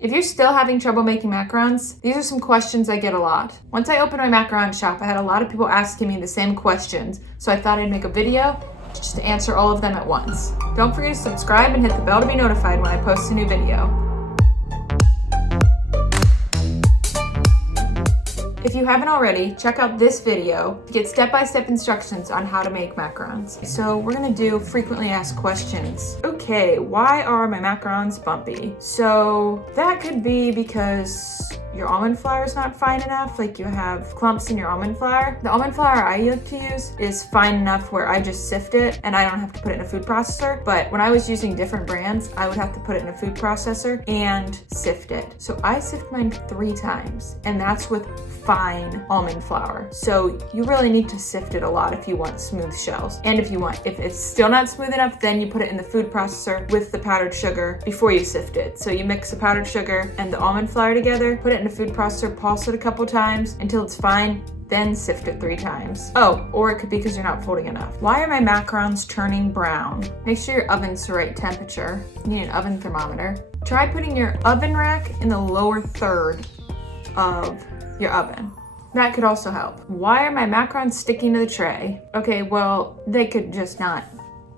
If you're still having trouble making macarons, these are some questions I get a lot. Once I opened my macaron shop, I had a lot of people asking me the same questions, so I thought I'd make a video just to answer all of them at once. Don't forget to subscribe and hit the bell to be notified when I post a new video. If you haven't already, check out this video to get step-by-step instructions on how to make macarons. So we're gonna do frequently asked questions. Okay, why are my macarons bumpy? So that could be because your almond flour is not fine enough, like you have clumps in your almond flour. The almond flour I like to use is fine enough where I just sift it and I don't have to put it in a food processor. But when I was using different brands, I would have to put it in a food processor and sift it. So I sift mine 3 times, and that's with fine almond flour. So you really need to sift it a lot if you want smooth shells. And if it's still not smooth enough, then you put it in the food processor with the powdered sugar before you sift it. So you mix the powdered sugar and the almond flour together, put it in a food processor, pulse it a couple times until it's fine, then sift it 3 times. Oh, or it could be because you're not folding enough. Why are my macarons turning brown? Make sure your oven's the right temperature. You need an oven thermometer. Try putting your oven rack in the lower third of your oven. That could also help. Why are my macarons sticking to the tray? Okay, well, they could just not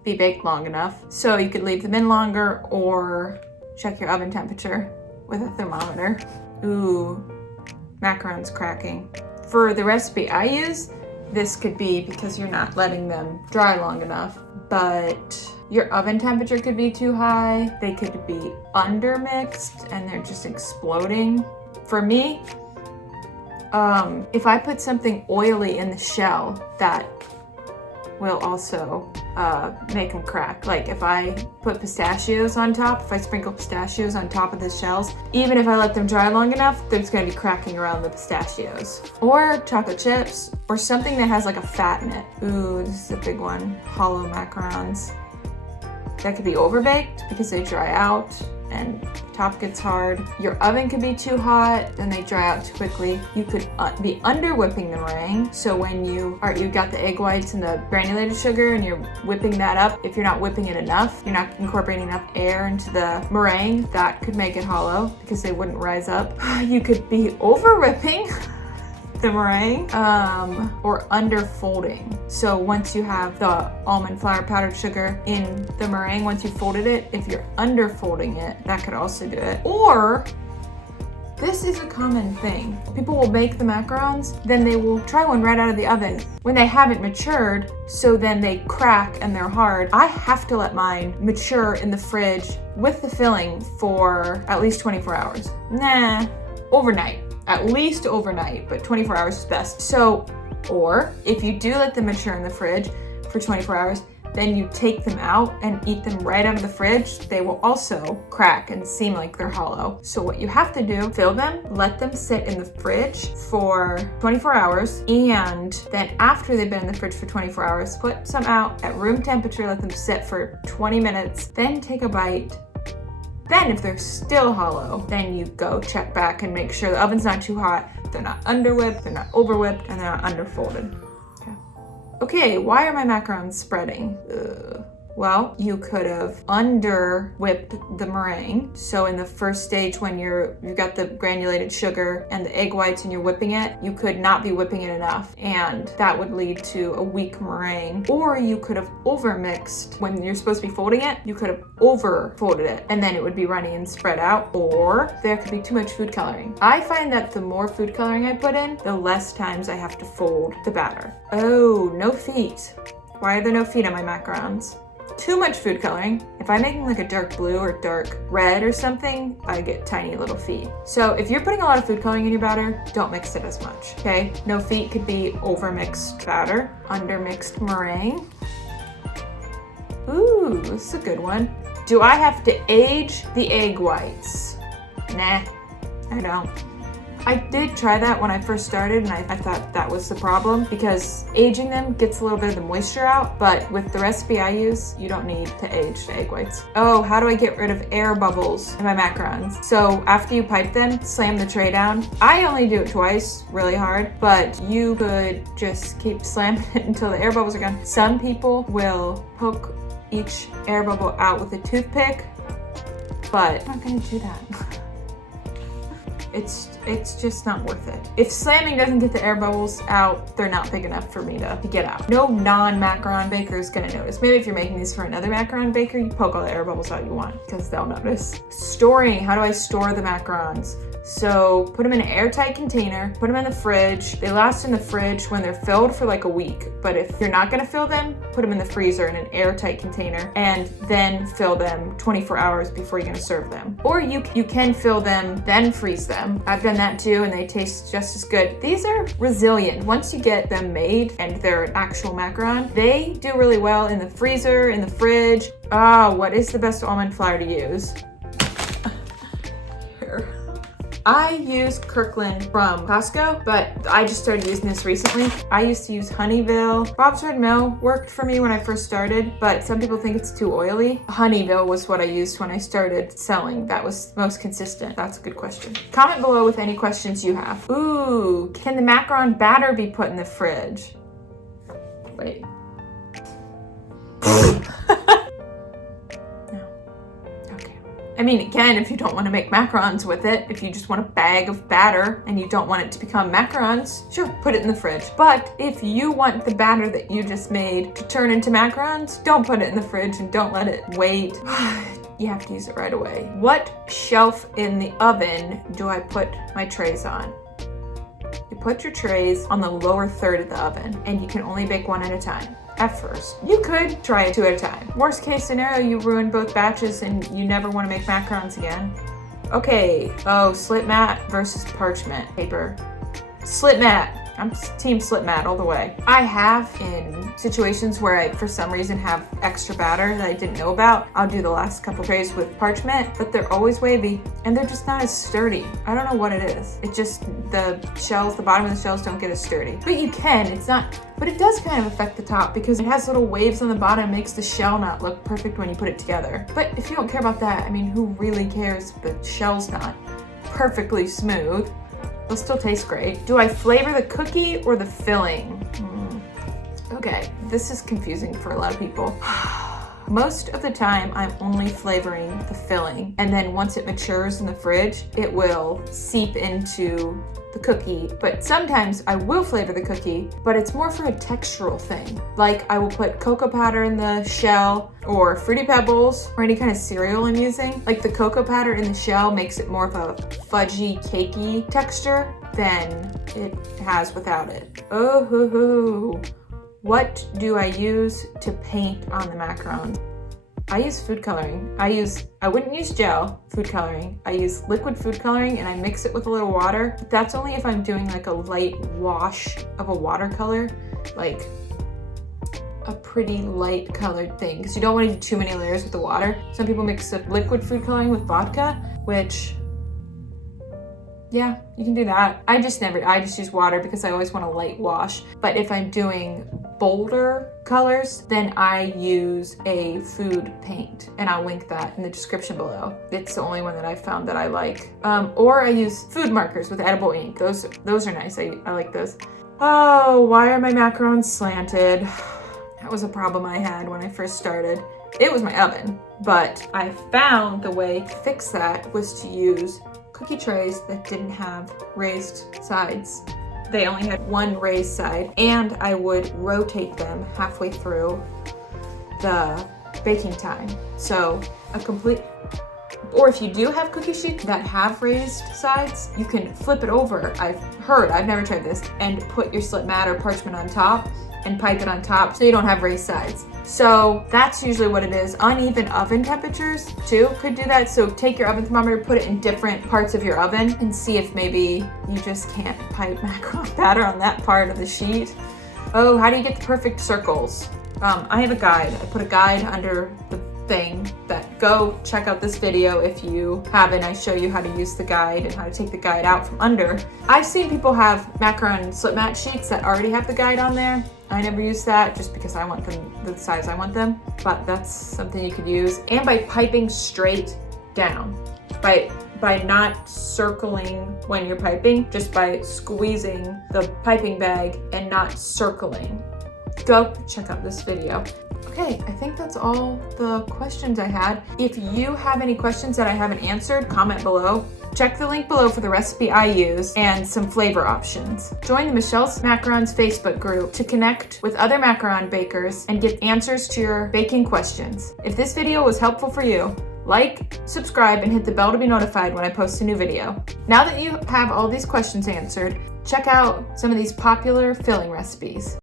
be baked long enough. So you could leave them in longer or check your oven temperature with a thermometer. Ooh, macarons cracking. For the recipe I use, this could be because you're not letting them dry long enough, but your oven temperature could be too high. They could be undermixed and they're just exploding. For me, if I put something oily in the shell, that will also make them crack. Like if I put pistachios on top, if I sprinkle pistachios on top of the shells, even if I let them dry long enough, there's gonna be cracking around the pistachios. Or chocolate chips, or something that has like a fat in it. Ooh, this is a big one. Hollow macarons. That could be overbaked because they dry out and the top gets hard. Your oven could be too hot, then they dry out too quickly. You could be under whipping the meringue. So when you've got the egg whites and the granulated sugar and you're whipping that up, if you're not whipping it enough, you're not incorporating enough air into the meringue, that could make it hollow because they wouldn't rise up. You could be over whipping the meringue, or under folding. So once you have the almond flour powdered sugar in the meringue, once you folded it, if you're under folding it, that could also do it. Or, this is a common thing. People will make the macarons, then they will try one right out of the oven when they haven't matured, so then they crack and they're hard. I have to let mine mature in the fridge with the filling for at least 24 hours. Nah, overnight. At least overnight, but 24 hours is best. So, or if you do let them mature in the fridge for 24 hours, then you take them out and eat them right out of the fridge, they will also crack and seem like they're hollow. So what you have to do, fill them, let them sit in the fridge for 24 hours, and then after they've been in the fridge for 24 hours, put some out at room temperature, let them sit for 20 minutes, then take a bite. Then if they're still hollow, then you go check back and make sure the oven's not too hot, they're not under whipped, they're not over whipped, and they're not under folded. Okay, why are my macarons spreading? Well, you could have under whipped the meringue. So in the first stage when you've got the granulated sugar and the egg whites and you're whipping it, you could not be whipping it enough, and that would lead to a weak meringue. Or you could have overmixed. When you're supposed to be folding it, you could have over folded it and then it would be runny and spread out. Or there could be too much food coloring. I find that the more food coloring I put in, the less times I have to fold the batter. Oh, no feet. Why are there no feet on my macarons? Too much food coloring. If I'm making like a dark blue or dark red or something, I get tiny little feet. So if you're putting a lot of food coloring in your batter, don't mix it as much, okay? No feet could be over-mixed batter, under-mixed meringue. Ooh, this is a good one. Do I have to age the egg whites? Nah, I don't. I did try that when I first started, and I thought that was the problem because aging them gets a little bit of the moisture out, but with the recipe I use, you don't need to age the egg whites. Oh, how do I get rid of air bubbles in my macarons? So after you pipe them, slam the tray down. I only do it twice, really hard, but you could just keep slamming it until the air bubbles are gone. Some people will poke each air bubble out with a toothpick, but I'm not gonna do that. It's just not worth it. If slamming doesn't get the air bubbles out, they're not big enough for me to get out. No non-macaron baker is gonna notice. Maybe if you're making these for another macaron baker, you poke all the air bubbles out you want, because they'll notice. Storing, how do I store the macarons? So put them in an airtight container, put them in the fridge. They last in the fridge when they're filled for like a week. But if you're not gonna fill them, put them in the freezer in an airtight container and then fill them 24 hours before you're gonna serve them. Or you can fill them, then freeze them. I've done that too and they taste just as good. These are resilient. Once you get them made and they're an actual macaron, they do really well in the freezer, in the fridge. What is the best almond flour to use? I use Kirkland from Costco, but I just started using this recently. I used to use Honeyville. Bob's Red Mill worked for me when I first started, but some people think it's too oily. Honeyville was what I used when I started selling. That was most consistent. That's a good question. Comment below with any questions you have. Ooh, can the macaron batter be put in the fridge? Wait. I mean, it can if you don't want to make macarons with it. If you just want a bag of batter and you don't want it to become macarons, sure, put it in the fridge. But if you want the batter that you just made to turn into macarons, don't put it in the fridge and don't let it wait. You have to use it right away. What shelf in the oven do I put my trays on? You put your trays on the lower third of the oven and you can only bake one at a time. At first. You could try it 2 at a time. Worst case scenario, you ruin both batches and you never want to make macarons again. Okay, SLIPMAT versus parchment paper. SLIPMAT. I'm team SLIPMAT all the way. I have in situations where I, for some reason, have extra batter that I didn't know about. I'll do the last couple trays with parchment, but they're always wavy and they're just not as sturdy. I don't know what it is. It just, the shells, the bottom of the shells don't get as sturdy. But you can, it's not, but it does kind of affect the top because it has little waves on the bottom, makes the shell not look perfect when you put it together. But if you don't care about that, I mean, who really cares if the shell's not perfectly smooth? They'll still taste great. Do I flavor the cookie or the filling? Okay, this is confusing for a lot of people. Most of the time, I'm only flavoring the filling. And then once it matures in the fridge, it will seep into the cookie. But sometimes I will flavor the cookie, but it's more for a textural thing. Like I will put cocoa powder in the shell or Fruity Pebbles or any kind of cereal I'm using. Like the cocoa powder in the shell makes it more of a fudgy, cakey texture than it has without it. Oh, hoo, hoo. What do I use to paint on the macarons? I use food coloring. I wouldn't use gel food coloring. I use liquid food coloring and I mix it with a little water. But that's only if I'm doing like a light wash of a watercolor, like a pretty light colored thing, because you don't want to do too many layers with the water. Some people mix up liquid food coloring with vodka, which, yeah, you can do that. I just use water because I always want a light wash. But if I'm doing bolder colors, then I use a food paint, and I'll link that in the description below. It's the only one that I've found that I like. Or I use food markers with edible ink. Those are nice. I like those. Oh, why are my macarons slanted? That was a problem I had when I first started. It was my oven, but I found the way to fix that was to use cookie trays that didn't have raised sides. They only had one raised side, and I would rotate them halfway through the baking time. So or if you do have cookie sheets that have raised sides, you can flip it over. I've never tried this, and put your SLIPMAT or parchment on top and pipe it on top so you don't have raised sides. So that's usually what it is. Uneven oven temperatures too could do that. So take your oven thermometer, put it in different parts of your oven and see if maybe you just can't pipe macaron batter on that part of the sheet. Oh, how do you get the perfect circles? I have a guide. I put a guide under the thing that go check out this video if you haven't. I show you how to use the guide and how to take the guide out from under. I've seen people have macaron SLIPMAT sheets that already have the guide on there. I never use that just because I want them the size I want them, but that's something you could use. And by piping straight down, by not circling when you're piping, just by squeezing the piping bag and not circling. Go check out this video. Okay, I think that's all the questions I had. If you have any questions that I haven't answered, comment below. Check the link below for the recipe I use and some flavor options. Join the Michelle's Macarons Facebook group to connect with other macaron bakers and get answers to your baking questions. If this video was helpful for you, like, subscribe, and hit the bell to be notified when I post a new video. Now that you have all these questions answered, check out some of these popular filling recipes.